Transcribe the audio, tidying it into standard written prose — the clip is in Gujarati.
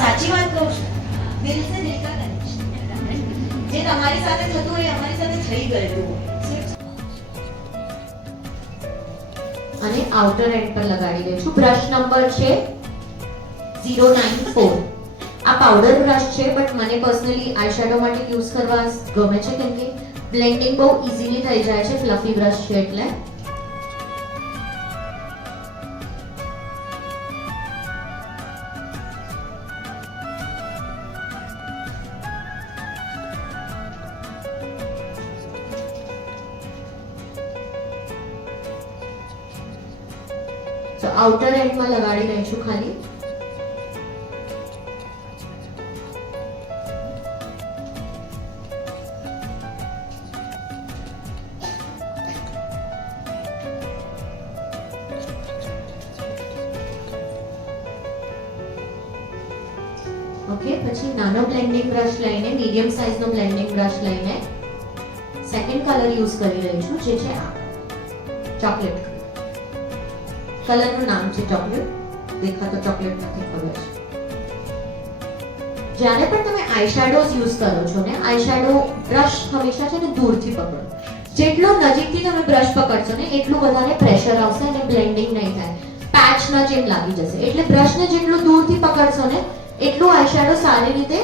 સાચી વાત કહું છું, દિલ સે દિલ કા કનેક્શન, જે તમારી સાથે થતું હોય અમારી સાથે થઈ ગયેલું. અને આઉટર એન્ડ પર લગાડી દઈશું. બ્રશ નંબર છે 094. આ પાવડર બ્રશ છે, બટ મને પર્સનલી આઈશેડો માટે યુઝ કરવા ગમે છે, કેમ કે બ્લેન્ડિંગ બહુ ઈઝીલી થઈ જાય છે. ફ્લફી બ્રશ છે એટલે. તો આઉટર એન્ડમાં લગાડી દઈશું ખાલી. ઓકે, પછી નાનો બ્લેન્ડિંગ બ્રશ લઈને, મીડિયમ સાઇઝનો બ્લેન્ડિંગ બ્રશ લઈને સેકન્ડ કલર યુઝ કરી રહી છું, જે છે આ ચોકલેટ કલરનું નામ છે ચોકલેટ. દેખાતો ચોકલેટ નથી, ખબર છે. જ્યારે પણ તમે આઈશેડોઝ યુઝ કરો છો ને, આઈશેડો બ્રશ હંમેશા છે ને દૂરથી પકડો. જેટલું નજીકથી તમે બ્રશ પકડશો ને એટલું વધારે પ્રેશર આવશે અને બ્લેન્ડિંગ નહીં થાય, પેચના જેમ લાગી જશે. એટલે બ્રશને જેટલું દૂરથી પકડશો ને એટલું આઈશેડો સારી રીતે